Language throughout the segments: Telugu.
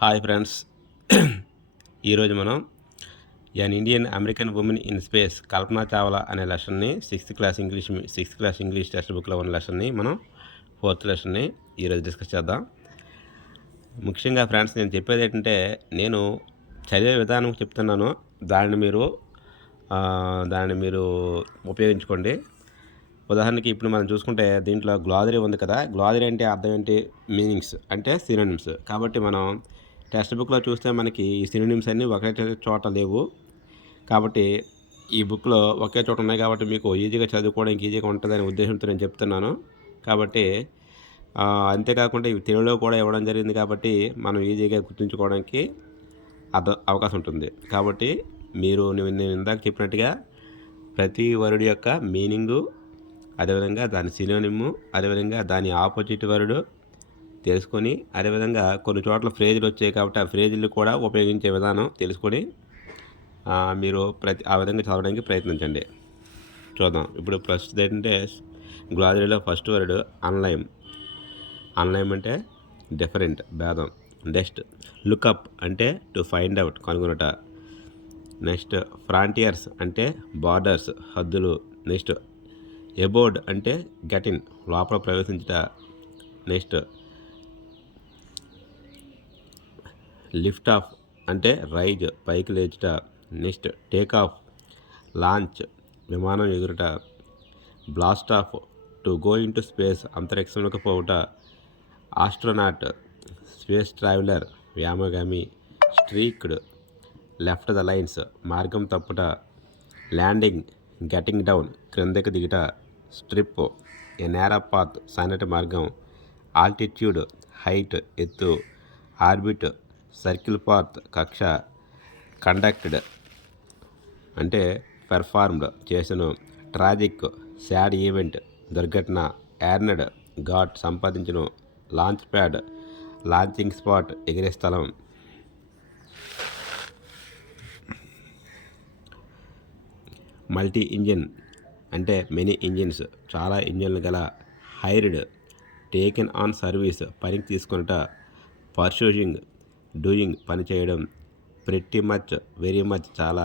Hi friends. ఈరోజు మనం an Indian American women in space Kalpana Chawla అనే లెసన్ని సిక్స్త్ క్లాస్ ఇంగ్లీష్ టెక్స్ట్ బుక్లో ఉన్న లెసన్ని మనం ఫోర్త్ లెసన్ని ఈరోజు డిస్కస్ చేద్దాం. ముఖ్యంగా ఫ్రెండ్స్, నేను చెప్పేది ఏంటంటే, నేను చదివే విధానం చెప్తున్నాను. దాన్ని మీరు దాన్ని మీరు ఉపయోగించుకోండి. ఉదాహరణకి ఇప్పుడు మనం చూసుకుంటే దీంట్లో గ్లాజరీ ఉంది కదా. గ్లాజరీ అంటే అర్థం ఏంటి? మీనింగ్స్ అంటే సినోనిమ్స్. కాబట్టి మనం టెక్స్ట్ బుక్లో చూస్తే మనకి ఈ సినోనిమ్స్ అన్నీ ఒకే చోట లేవు. కాబట్టి ఈ బుక్లో ఒకే చోట ఉన్నాయి కాబట్టి మీకు ఈజీగా చదువుకోవడానికి ఈజీగా ఉంటుందనే ఉద్దేశంతో నేను చెప్తున్నాను. కాబట్టి అంతేకాకుండా ఇవి తెలుగులో కూడా ఇవ్వడం జరిగింది కాబట్టి మనం ఈజీగా గుర్తుంచుకోవడానికి అవకాశం ఉంటుంది. కాబట్టి నేను ఇందాక చెప్పినట్టుగా ప్రతి వర్డ్ యొక్క మీనింగు, అదేవిధంగా దాని సినోనిము, అదేవిధంగా దాని ఆపోజిట్ వర్డ్ తెలుసుకొని, అదేవిధంగా కొన్ని చోట్ల ఫ్రేజులు వచ్చాయి కాబట్టి ఆ ఫ్రేజులు కూడా ఉపయోగించే విధానం తెలుసుకొని మీరు ఆ విధంగా చదవడానికి ప్రయత్నించండి. చూద్దాం. ఇప్పుడు ప్రస్తుతం ఏంటంటే గ్లాజరీలో ఫస్ట్ వర్డ్ అన్లైమ్. అన్లైమ్ అంటే డిఫరెంట్, భేదం. నెక్స్ట్ లుకప్ అంటే టు ఫైండ్ అవుట్, కనుగొనట. నెక్స్ట్ ఫ్రాంటియర్స్ అంటే బార్డర్స్, హద్దులు. నెక్స్ట్ ఎబోర్డ్ అంటే గెట్ ఇన్, లోపల ప్రవేశించుట. నెక్స్ట్ లిఫ్ట్ ఆఫ్ అంటే రైజ్, పైకి లేచుట. నెక్స్ట్ టేక్ ఆఫ్, లాంచ్, విమానం ఎగురుట. Blast off, to go into space, అంతరిక్షంలోకి పోవుట. ఆస్ట్రోనాట్, స్పేస్ ట్రావెలర్, వ్యామగామి. స్ట్రీక్డ్, లెఫ్ట్ ద లైన్స్, మార్గం తప్పుట. ల్యాండింగ్, గెటింగ్ డౌన్, క్రిందకి దిగుట. స్ట్రిప్, ఏ నేరా పాత్, సన్నటి మార్గం. ఆల్టిట్యూడ్, హైట్, ఎత్తు. ఆర్బిట్, సర్కిల్ పాత్, కక్ష. కండక్టెడ్ అంటే పెర్ఫార్మ్డ్, చేసను. ట్రాజిక్, సాడ్ ఈవెంట్, దుర్ఘటన. ఎర్నడ్, ఘాట్, సంపాదించును. లాంచ్ ప్యాడ్, లాంచింగ్ స్పాట్, ఎగిరే స్థలం. మల్టీ ఇంజిన్ అంటే మెనీ ఇంజిన్స్, చాలా ఇంజిన్లు గల. హైర్డ్, టేకెన్ ఆన్ సర్వీస్, పనికి తీసుకొనుట. పర్సూయింగ్, డూయింగ్, పని చేయడం. ప్రెట్టి మచ్, వెరీ మచ్, చాలా.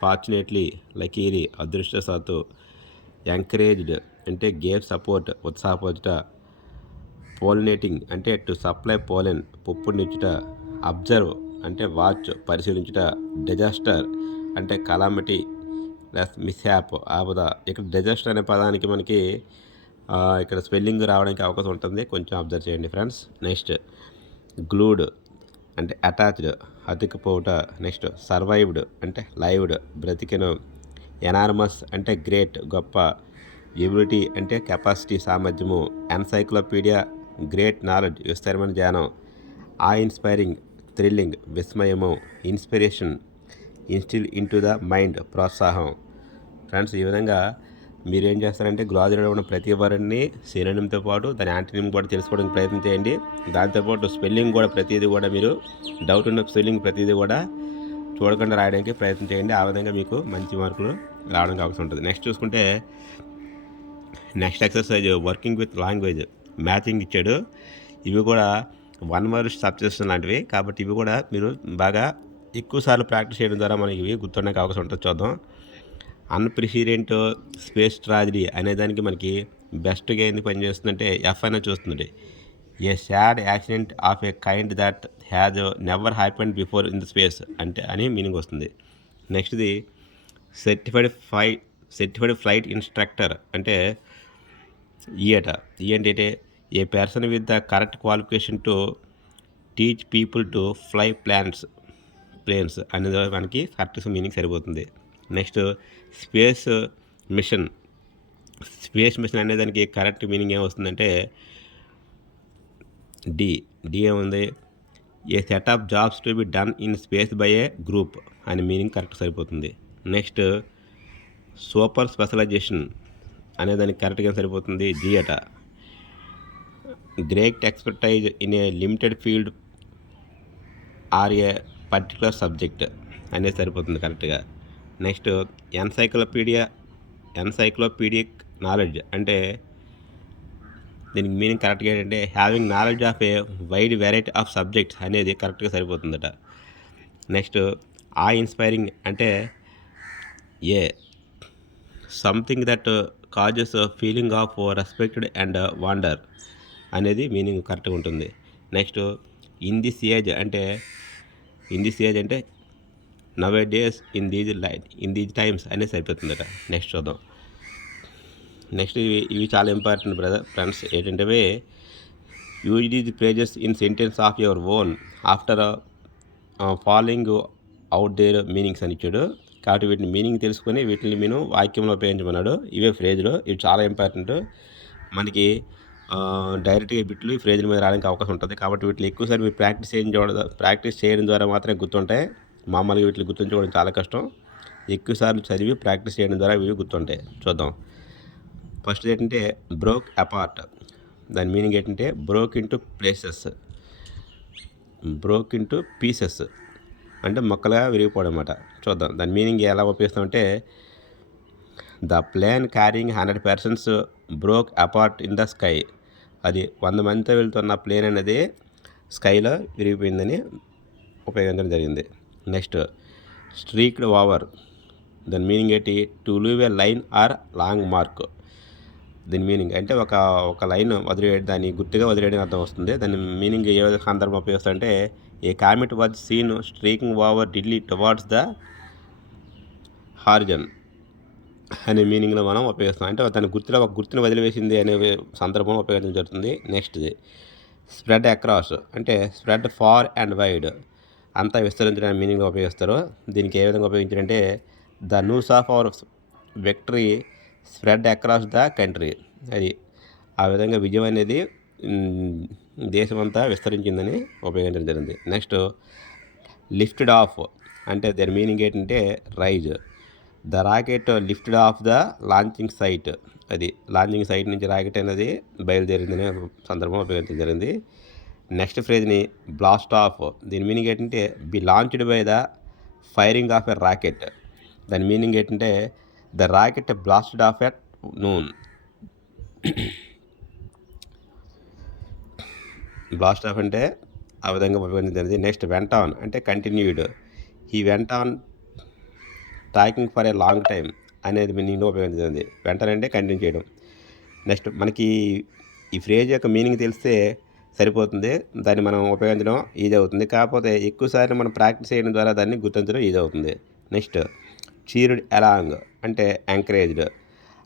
ఫార్చునేట్లీ, లకీలీ, అదృష్టవశాత్తు. ఎంకరేజ్డ్ అంటే గేవ్ సపోర్ట్, ఉత్సాహపరచుట. పోలినేటింగ్ అంటే టు సప్లై పోలెన్, పుప్పునిచ్చుట. అబ్జర్వ్ అంటే వాచ్, పరిశీలించుట. డిజాస్టర్ అంటే కలామిటీ ప్లస్ మిస్హ్యాప్, ఆపద. ఇక్కడ డిజాస్టర్ అనే పదానికి మనకి ఇక్కడ స్పెల్లింగ్ రావడానికి అవకాశం ఉంటుంది, కొంచెం అబ్జర్వ్ చేయండి ఫ్రెండ్స్. నెక్స్ట్ గ్లూడ్ అంటే అటాచ్డ్, అతుక్కుపోవుట. నెక్స్ట్ సర్వైవ్డ్ అంటే లైవ్డ్, బ్రతికెను. ఎనార్మస్ అంటే గ్రేట్, గొప్ప. ఎబిలిటీ అంటే కెపాసిటీ, సామర్థ్యము. ఎన్సైక్లోపీడియా, గ్రేట్ నాలెడ్జ్, విస్తరమైన జ్ఞానం. ఇన్స్పైరింగ్, థ్రిల్లింగ్, విస్మయము. Inspiration, instil into the mind, ప్రోత్సాహం. ఫ్రెండ్స్, ఈ విధంగా మీరు ఏం చేస్తారంటే గ్లాజరీలో ఉన్న ప్రతి వర్డ్ని సినోనిమ్తో పాటు దాని యాంటోనిమ్ కూడా తెలుసుకోవడానికి ప్రయత్నం చేయండి. దాంతోపాటు స్పెల్లింగ్ కూడా ప్రతిదీ కూడా మీరు డౌట్ ఉన్న స్పెల్లింగ్ ప్రతిదీ కూడా చూడకుండా రాయడానికి ప్రయత్నం చేయండి. ఆ విధంగా మీకు మంచి మార్కులు రావడానికి అవకాశం ఉంటుంది. నెక్స్ట్ చూసుకుంటే next exercise working with language. Matching ఇచ్చాడు. ఇవి కూడా వన్ వర్డ్ సబ్జెక్షన్ లాంటివి కాబట్టి ఇవి కూడా మీరు బాగా ఎక్కువసార్లు ప్రాక్టీస్ చేయడం ద్వారా మనకి ఇవి గుర్తుండడానికి అవకాశం ఉంటుంది. చూద్దాం. అన్ప్రెసిడెంట్ స్పేస్ ట్రాజడీ అనేదానికి మనకి బెస్ట్గా ఏంది పనిచేస్తుందంటే ఎఫ్ అయినా చూస్తుంది. A sad accident of a kind that has never happened before in the space అంటే అని మీనింగ్ వస్తుంది. నెక్స్ట్ది సర్టిఫైడ్ ఫ్లైట్ ఇన్స్ట్రక్టర్ అంటే ఈ అంటే a person with the correct qualification to teach people to fly planes అనేది మనకి కరెక్ట్ మీనింగ్ సరిపోతుంది. నెక్స్ట్ స్పేస్ మిషన్ అనేదానికి కరెక్ట్ మీనింగ్ ఏమొస్తుందంటే డి ఏముంది? A set of jobs to be done in space by a group అనే మీనింగ్ కరెక్ట్ సరిపోతుంది. నెక్స్ట్ సూపర్ స్పెషలైజేషన్ అనేదానికి కరెక్ట్గా సరిపోతుంది జి అట. Great expertise in a limited field or a particular subject అనేది సరిపోతుంది కరెక్ట్గా. నెక్స్ట్ ఎన్సైక్లోపీడిక్ నాలెడ్జ్ అంటే దీనికి మీనింగ్ కరెక్ట్గా ఏంటంటే having knowledge of a wide variety of subjects అనేది కరెక్ట్గా సరిపోతుందట. నెక్స్ట్ ఆ ఇన్స్పైరింగ్ అంటే a something that causes feeling of respected and wonder అనేది మీనింగ్ కరెక్ట్గా ఉంటుంది. నెక్స్ట్ ఇన్ దిస్ ఏజ్ అంటే nowadays in these times అనేది సరిపోతుందట. నెక్స్ట్ చూద్దాం. నెక్స్ట్ ఇవి చాలా ఇంపార్టెంట్ ఫ్రెండ్స్. ఏంటంటే use these phrases in sentence of your own after following out their meanings అని ఇచ్చాడు. కాబట్టి వీటిని మీనింగ్ తెలుసుకొని వీటిని నేను వాక్యంలో ఉపయోగించమన్నాడు. ఇవే ఫ్రేజులు. ఇవి చాలా ఇంపార్టెంట్. మనకి డైరెక్ట్గా బిట్లు ఈ ఫ్రేజుల మీద రావడానికి అవకాశం ఉంటుంది. కాబట్టి వీటిని ఎక్కువసారి మీరు ప్రాక్టీస్ చేయడం ద్వారా మాత్రమే గుర్తుంటాయి. మామూలుగా వీటిని గుర్తుంచుకోవడం చాలా కష్టం. ఎక్కువసార్లు చదివి ప్రాక్టీస్ చేయడం ద్వారా ఇవి గుర్తుంటాయి. చూద్దాం. ఫస్ట్ ఏంటంటే బ్రోక్ అపార్ట్. దాని మీనింగ్ ఏంటంటే బ్రోక్ ఇంటూ పీసెస్ అంటే మొక్కలుగా విరిగిపోవడం అన్నమాట. చూద్దాం దాని మీనింగ్ ఎలా ఉపయోగిస్తామంటే the plane carrying 100 persons broke apart in the sky. అది 100 మందితో వెళ్తున్న ప్లేన్ అనేది స్కైలో విరిగిపోయిందని ఉపయోగించడం జరిగింది. Next streaked over. దాని మీనింగ్ ఏంటి to leave a line or long mark. దీని మీనింగ్ అంటే ఒక లైన్ వదిలేయడం, దాన్ని గుర్తుగా వదిలేయడం అర్థం వస్తుంది. దాని మీనింగ్ ఏ విధంగా సందర్భం ఉపయోగిస్తుంటే a comet was seen streaking over Delhi towards the horizon అనే మీనింగ్లో మనం ఉపయోగిస్తాం. అంటే దాని ఒక గుర్తుని వదిలివేసింది అనే సందర్భంలో ఉపయోగించడం జరుగుతుంది. నెక్స్ట్ది స్ప్రెడ్ అక్రాస్ అంటే స్ప్రెడ్ ఫార్ అండ్ వైడ్, అంతా విస్తరించడానికి మీనింగ్లో ఉపయోగిస్తారు. దీనికి ఏ విధంగా ఉపయోగించారంటే the news of our victory spread across the country. అది ఆ విధంగా విజయం అనేది దేశమంతా విస్తరించిందని ఉపయోగించడం జరిగింది. నెక్స్ట్ లిఫ్టెడ్ ఆఫ్ అంటే దాని మీనింగ్ ఏంటంటే rise. The rocket lifted off the launching site. అది లాంచింగ్ సైట్ నుంచి రాకెట్ అనేది బయలుదేరిందనే సందర్భంలో ఉపయోగించడం జరిగింది. నెక్స్ట్ ఫ్రేజ్ని బ్లాస్ట్ ఆఫ్. దీని మీనింగ్ ఏంటంటే be launched by the firing of a rocket. దాని మీనింగ్ ఏంటంటే the rocket blasted off at noon. Blast off అంటే ఆ విధంగా ఉపయోగించడం జరిగింది. నెక్స్ట్ వెంట ఆన్ అంటే continued. He went on talking for a long time అనేది మీనింగ్లో ఉపయోగించడం జరిగింది. వెంటనే అంటే కంటిన్యూ చేయడం. నెక్స్ట్ మనకి ఈ ఫ్రేజ్ యొక్క మీనింగ్ తెలిస్తే సరిపోతుంది. దాన్ని మనం ఉపయోగించడం ఈజీ అవుతుంది. కాకపోతే ఎక్కువసార్లు మనం ప్రాక్టీస్ చేయడం ద్వారా దాన్ని గుర్తించడం ఈజీ అవుతుంది. నెక్స్ట్ చీర్డ్ అలాంగ్ అంటే encouraged.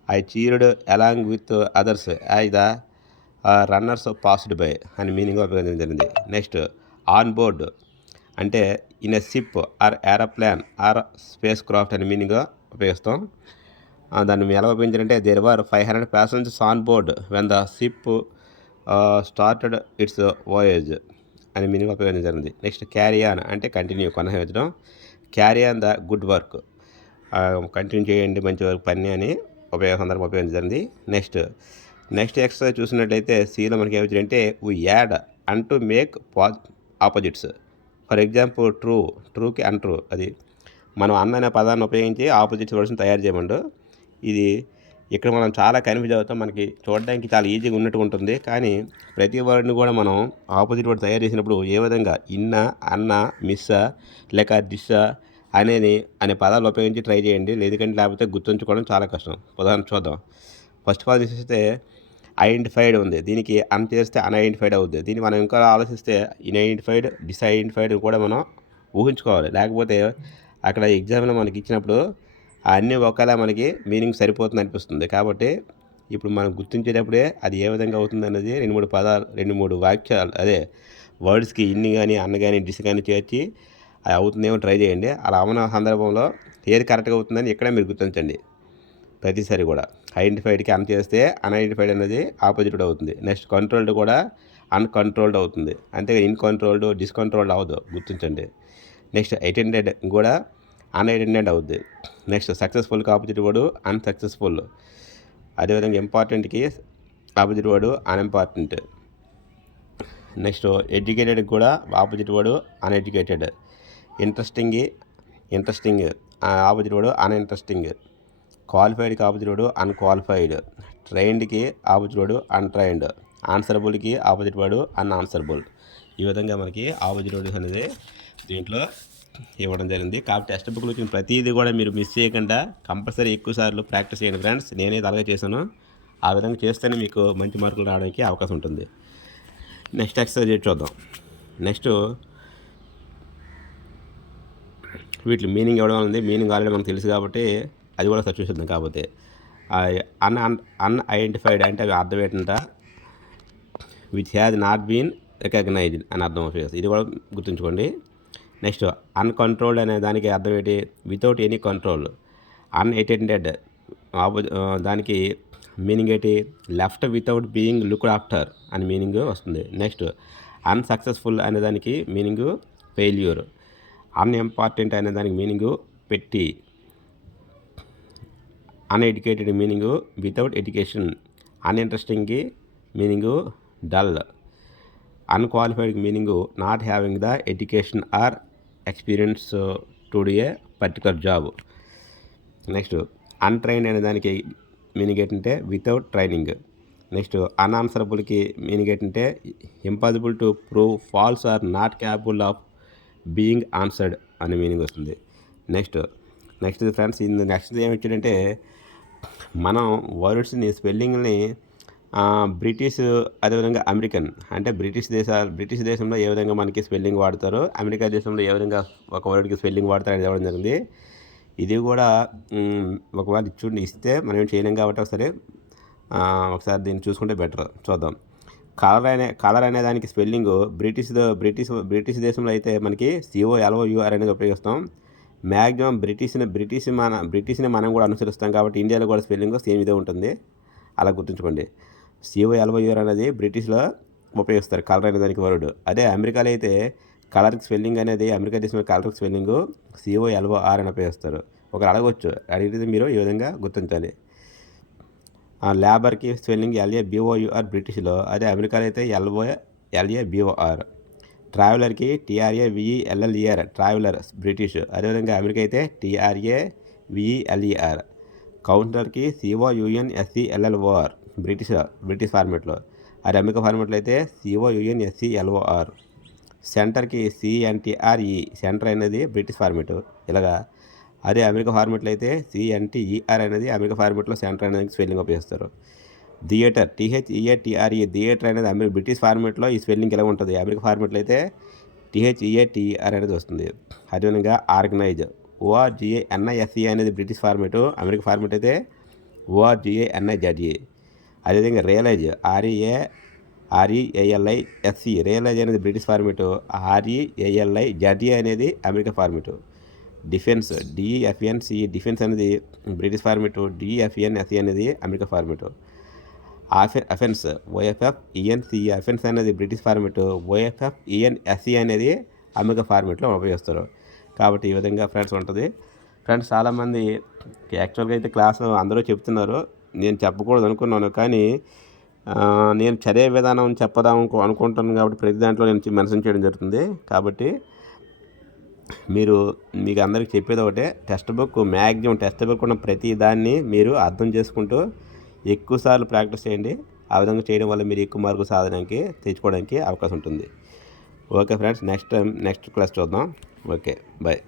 I cheered along with others as the runners passed by అని మీనింగ్ ఉపయోగించడం జరిగింది. నెక్స్ట్ ఆన్ బోర్డ్ అంటే in a ship or aeroplane or space craft అని మీనింగ్ ఉపయోగిస్తాం. దాన్ని ఎలా ఉపయోగించారంటే there were 500 passengers on board when the ship started its voyage అని మీనింగ్ ఉపయోగించడం జరిగింది. నెక్స్ట్ క్యారీ ఆన్ అంటే కంటిన్యూ, కొనసాగించడం. Carry on the good work, continue చేయండి మంచి వర్క్ పని అని సందర్భం ఉపయోగించడం జరిగింది. నెక్స్ట్ ఎక్సర్సైజ్ చూసినట్లయితే సిలో మనకి ఏమిటంటే we add un to make opposites. For example ట్రూకి అన్ట్రూ. అది మనం అన్న అనే పదాన్ని ఉపయోగించి ఆపోజిట్స్ వర్డ్స్ని తయారు చేయమండు. ఇది ఇక్కడ మనం చాలా కన్ఫ్యూజ్ అవుతాం. మనకి చూడడానికి చాలా ఈజీగా ఉన్నట్టు ఉంటుంది. కానీ ప్రతి వర్డ్ని కూడా మనం ఆపోజిట్ వర్డ్ తయారు చేసినప్పుడు ఏ విధంగా ఇన్న, అన్న, మిస్సా లేక డిస్సా అనే పదాలు ఉపయోగించి ట్రై చేయండి. లేకపోతే గుర్తుంచుకోవడం చాలా కష్టం. ఉదాహరణ చూద్దాం. ఫస్ట్ ఆఫ్ ఆల్ చూస్తే ఐడెంటిఫైడ్ ఉంది, దీనికి అన్ చేస్తే అన్ఐడెంటిఫైడ్ అవుతుంది. దీన్ని మనం ఇంకా ఆలోచిస్తే ఇన్ఐడెంటిఫైడ్, డిస్ఐడెంటిఫైడ్ కూడా మనం ఊహించుకోవాలి. లేకపోతే అక్కడ ఎగ్జామ్లో మనకి ఇచ్చినప్పుడు అన్నీ ఒకేలా మనకి మీనింగ్ సరిపోతుంది అనిపిస్తుంది. కాబట్టి ఇప్పుడు మనం గుర్తించేటప్పుడే అది ఏ విధంగా అవుతుంది అనేది 2-3 వాక్యాలు అదే వర్డ్స్కి ఇన్ని కానీ అన్న కానీ డిస్ కానీ చేర్చి అది అవుతుందేమో ట్రై చేయండి. అలా అవన సందర్భంలో ఏది కరెక్ట్గా అవుతుందని ఇక్కడే మీరు గుర్తించండి. ప్రతిసారి కూడా ఐడెంటిఫైడ్కి అన్ చేస్తే అన్ఐడెంటిఫైడ్ అనేది ఆపోజిట్ అవుతుంది. నెక్స్ట్ కంట్రోల్డ్ కూడా అన్కంట్రోల్డ్ అవుతుంది. అంతే ఇన్కంట్రోల్డ్, డిస్కంట్రోల్డ్ అవ్వదు, గుర్తించండి. నెక్స్ట్ అటెండెడ్ కూడా అన్అటెండెడ్ అవుద్ది. నెక్స్ట్ సక్సెస్ఫుల్కి ఆపోజిట్ వర్డ్ అన్సక్సెస్ఫుల్. అదేవిధంగా ఇంపార్టెంట్కి ఆపోజిట్ వర్డ్ అన్ఇంపార్టెంట్. నెక్స్ట్ ఎడ్యుకేటెడ్కి కూడా opposite word uneducated. Interesting opposite word uninteresting. క్వాలిఫైడ్కి ఆపోజిట్ వర్డ్ అన్క్వాలిఫైడ్. ట్రైన్డ్కి ఆపోజిట్ వర్డ్ అన్ట్రైన్డ్. ఆన్సరబుల్కి ఆపోజిట్ వర్డ్ అన్ఆన్సరబుల్. ఈ విధంగా మనకి ఆపోజిట్ వర్డ్ అనేది దీంట్లో ఇవ్వడం జరిగింది. కాబట్టి టెక్స్ట్ బుక్లో వచ్చిన ప్రతిదీ కూడా మీరు మిస్ చేయకుండా కంపల్సరీ ఎక్కువ సార్లు ప్రాక్టీస్ చేయండి ఫ్రెండ్స్. నేనైతే అలాగే చేశాను. ఆ విధంగా చేస్తేనే మీకు మంచి మార్కులు రావడానికి అవకాశం ఉంటుంది. నెక్స్ట్ ఎక్సర్సైజ్ చూద్దాం. నెక్స్ట్ వీటి మీనింగ్ ఇవ్వడం ఉంది. మీనింగ్ ఆల్రెడీ మనకు తెలుసు కాబట్టి అది కూడా సర్చ్ చేద్దాం. కాకపోతే అన్ఐడెంటిఫైడ్ అంటే అవి అర్థం ఏంటంట, which has not been recognised అని అర్థం అవుతుంది. ఇది కూడా గుర్తుంచుకోండి. నెక్స్ట్ అన్కంట్రోల్డ్ అనే దానికి అర్థం ఏంటి, వితౌట్ ఎనీ కంట్రోల్. అన్అటెండెడ్ దానికి మీనింగ్ ఏంటి, left without being looked after అని మీనింగ్ వస్తుంది. నెక్స్ట్ అన్సక్సెస్ఫుల్ అనే దానికి మీనింగ్ ఫెయిల్యూర్. అన్ఇంపార్టెంట్ అనే దానికి మీనింగు పెట్టి. Uneducated meaning without education. అన్ఇంట్రెస్టింగ్కి meaning dull. Unqualified meaning not having the education or experience to do a particular job. Next untrained అనే దానికి మీనింగ్ ఏంటంటే వితౌట్ ట్రైనింగ్. నెక్స్ట్ అన్ఆన్సరబుల్కి మీనింగ్ ఏంటంటే impossible to prove false or not capable of being answered అనే మీనింగ్ వస్తుంది. నెక్స్ట్ ఫ్రెండ్స్ నెక్స్ట్ ఏమి ఇచ్చాడంటే, మనం వర్డ్స్ని స్పెల్లింగ్ని బ్రిటిష్ అదేవిధంగా అమెరికన్ అంటే బ్రిటిష్ దేశంలో ఏ విధంగా మనకి స్పెల్లింగ్ వాడతారో, అమెరికా దేశంలో ఏ విధంగా ఒక వర్డ్కి స్పెల్లింగ్ వాడతారో అనేది ఇవ్వడం జరిగింది. ఇది కూడా ఒకవేళ ఇస్తే మనం ఏం చేయలేం కాబట్టి ఒకసారి దీన్ని చూసుకుంటే బెటర్. చూద్దాం. కలర్ అనే దానికి స్పెల్లింగ్ బ్రిటిష్ దేశంలో అయితే మనకి COLOUR అనేది ఉపయోగిస్తాం. మ్యాక్సిమం బ్రిటిష్ని మనం కూడా అనుసరిస్తాం కాబట్టి ఇండియాలో కూడా స్పెల్లింగ్ సేమ్ ఇదే ఉంటుంది. అలా గుర్తుంచుకోండి. COLOUR అనేది బ్రిటిష్లో ఉపయోగిస్తారు కలర్ అనే దానికి వర్డ్. అదే అమెరికాలో అయితే కలర్కి స్పెల్లింగ్ అనేది అమెరికా దేశంలో కలర్కి స్పెల్లింగ్ COLOR అని ఉపయోగిస్తారు. ఒకరు అడగవచ్చు, అడిగితే మీరు ఈ విధంగా గుర్తించాలి. లేబర్కి స్పెల్లింగ్ LABOUR బ్రిటిష్లో, అదే అమెరికాలో అయితే LABOR. ట్రావెలర్కి TRAVELLER ట్రావెలర్ బ్రిటిష్, అదేవిధంగా అమెరికా అయితే TRAVELER. కౌంటర్కి COUNSELLOR బ్రిటిష్ ఫార్మేట్లో, అది అమెరికా ఫార్మేట్లో అయితే COUNSELOR. సెంటర్కి CNTRE సెంటర్ అనేది బ్రిటిష్ ఫార్మేట్ ఇలాగా. అదే అమెరికా ఫార్మేట్లో అయితే CNTER అనేది అమెరికా ఫార్మేట్లో సెంటర్ అనేది స్పెల్లింగ్ ఉపయోగిస్తారు. థియేటర్ THEATRE థియేటర్ అనేది బ్రిటిష్ ఫార్మేట్లో ఈ స్పెల్లింగ్ ఇలా ఉంటుంది. అమెరికా ఫార్మేట్లో అయితే THEATER అనేది వస్తుంది. అదేవిధంగా ఆర్గనైజ్ ORGANISE అనేది బ్రిటిష్ ఫార్మేటు, అమెరికా ఫార్మేట్ అయితే ORGANIZE. అదేవిధంగా రియలైజ్ REALISE రియలైజ్ అనేది బ్రిటిష్ ఫార్మేటు, REALIZE అనేది America format. Defence DEFENCE defence అనేది బ్రిటిష్ ఫార్మేటు, DEFENSE అనేది America format. Offence OFFENCE offence అనేది బ్రిటిష్ ఫార్మేటు, OFFENSE అనేది అమెరికా ఫార్మేట్లో ఉపయోగిస్తారు. కాబట్టి ఈ విధంగా ఫ్రెండ్స్ ఉంటుంది. ఫ్రెండ్స్ చాలామంది యాక్చువల్గా అయితే క్లాసు అందరూ చెప్తున్నారు, నేను చెప్పకూడదు అనుకున్నాను, కానీ నేను చదివే విధానం చెప్పదాం అనుకుంటున్నాను కాబట్టి ప్రతి దాంట్లో నేను మెన్షన్ చేయడం జరుగుతుంది. కాబట్టి మీకు అందరికీ చెప్పేది ఒకటే, టెక్స్ట్ బుక్ ఉన్న ప్రతి దాన్ని మీరు అర్థం చేసుకుంటూ ఎక్కువసార్లు ప్రాక్టీస్ చేయండి. ఆ విధంగా చేయడం వల్ల మీరు ఎక్కువ మార్కులు తెచ్చుకోవడానికి అవకాశం ఉంటుంది. ఓకే ఫ్రెండ్స్, నెక్స్ట్ క్లాస్ చూద్దాం. Okay, bye.